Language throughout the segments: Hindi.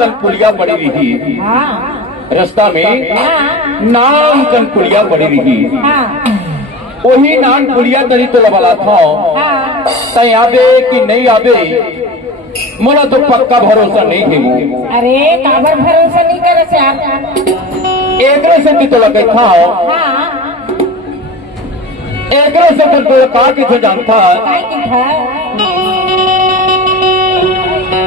कनपुड़िया पड़ी रही। हाँ रास्ता में हाँ नाम कनपुड़िया पड़ी रही। हाँ वही नानपुड़िया तरी तो वाला था। हाँ तय आवे कि नहीं आवे मोला तो पक्का भरोसा नहीं है वो। अरे काबर भरोसा नहीं करे से आप एकरे से तो लगे था। हाँ एकरे से तो का किसे जानता काय की था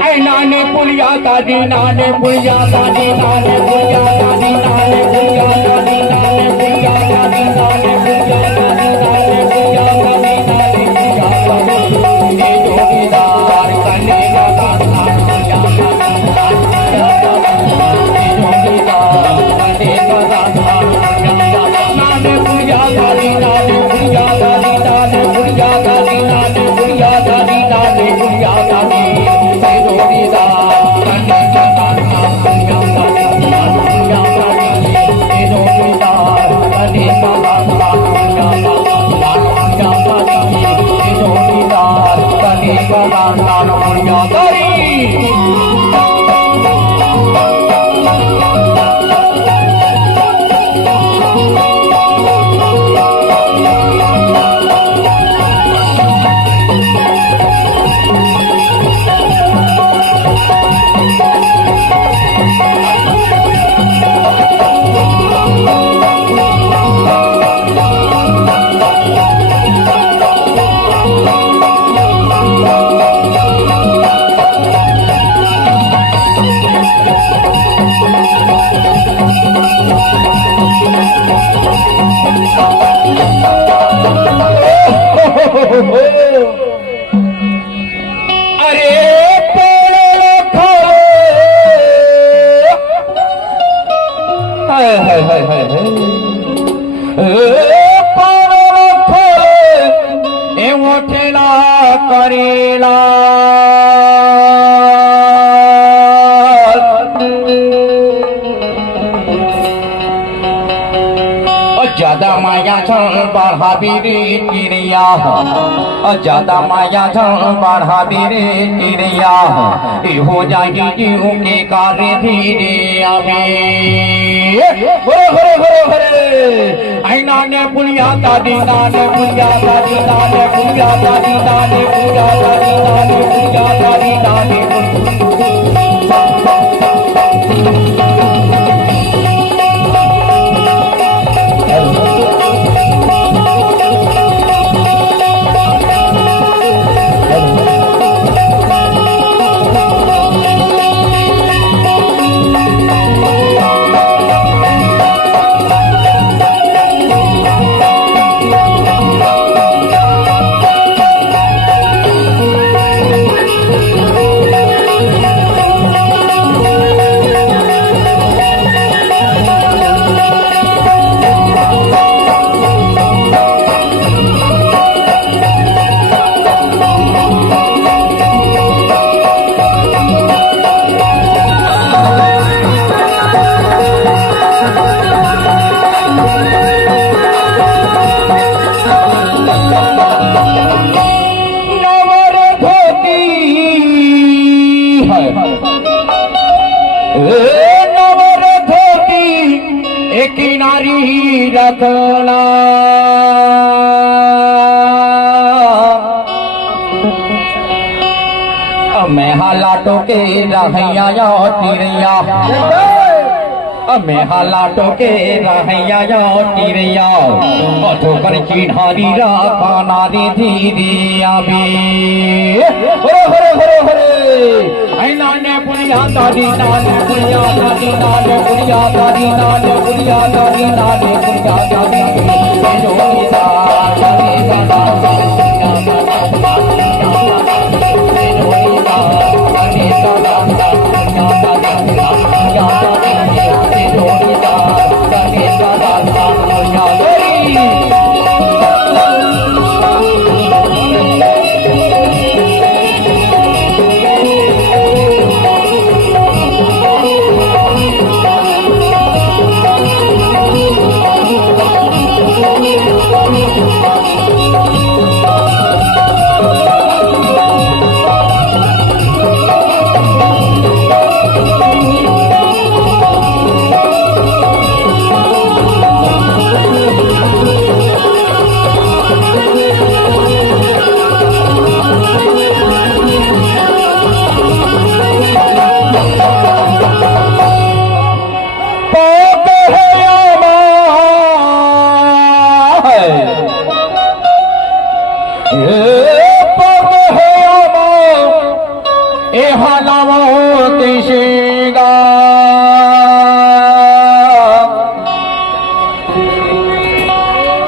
ऐ नाने पुलिया दादी नाने पुलिया दादी नाने पुलिया दादी नाने पुलिया दादी नाने पुलिया दादी नाने पुलिया दादी नाने पुलिया दादी नाने पुलिया दादी ये जोड़ीदार कने का दाना पुलिया दादी ये जोड़ीदार कने का दाना नाने पुलिया दादी नाने पुलिया दादी नाने पुलिया दादी नाने पुलिया दादी नाने पुलिया दादी ज्यादा माया छन बढ़ावी रे किरिया ज्यादा माया छन बढ़ावी रे किरिया हो जाएगी जीव के कार्य धीरे आवे आई नाने पुलिया दादी नाने पुलिया दादी नाने पुलिया दादी नाने पुलिया दादी नाने पुलिया दादी नाने किनारी रखना मैं हालाटों के रहैया तिरैया मैं हालाटों के रहैया तिरैया ठोकर चिन्हारी रखा नारी धीरे आवे नाने पुलिया दादी नाने पुलिया दादी नाने पुलिया दादी नाने पुलिया दादी नाने पुलिया दादी दिशेगा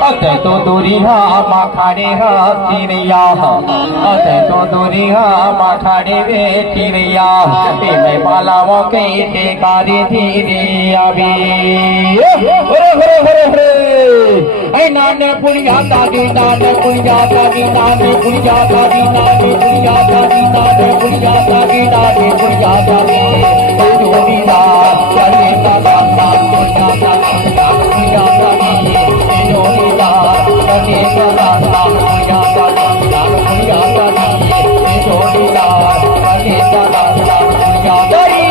अते तो दूरिया माखाड़े तीरिया अते तो दूरिया माखाड़े वे तीरिया मैं बालाओं के टेकारी धीरे अभी हरे हरे हरे हरे ऐ नाने पुलिया दादी नाने पुलिया दादी नाने पुलिया दादी नाने पुलिया दादी नाने पुलिया दादी नाने पुलिया दादी जोड़ीदार चले दादा पुलिया दादी पुलिया दादी जोड़ीदार चले दादा पुलिया दादी पुलिया दादी जोड़ीदार चले दादा पुलिया दादी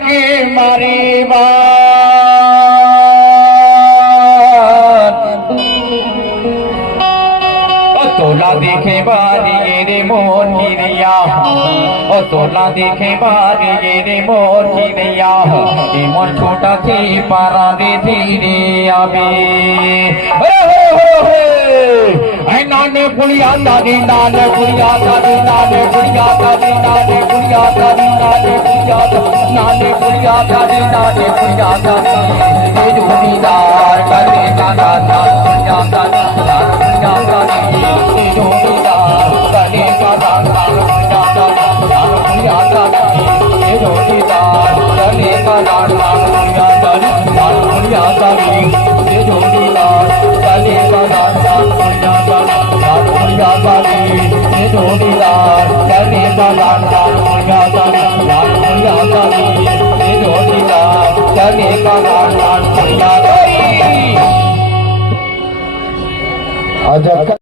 के मारी तोला देखे बारी रे मोर हिरिया तोला देखे बारी रे मोर हिरिया मोर छोटा थी पारा रे धीरे आवे नाने पुलिया दादी नाने पुलिया दादी नाने पुलिया दादी नाने पुलिया दादी नाने पुलिया नाने पुलिया दादी नाने पुलिया दादी ये जोड़ीदार करने का दादा पुलिया दादी पुलिया दादी ये जोड़ीदार करने का दादा पुलिया दादी पुलिया दादी ये जोड़ीदार करने का दादा पुलिया दादी पुलिया दादी ये जोड़ीदार करने का दादा पुलिया दादी पुलिया दादी ये जोड़ीदार करने का दादा पुलिया दादी पुलिया दादी ये जोड़ीदार करने का दादा पुलिया दादी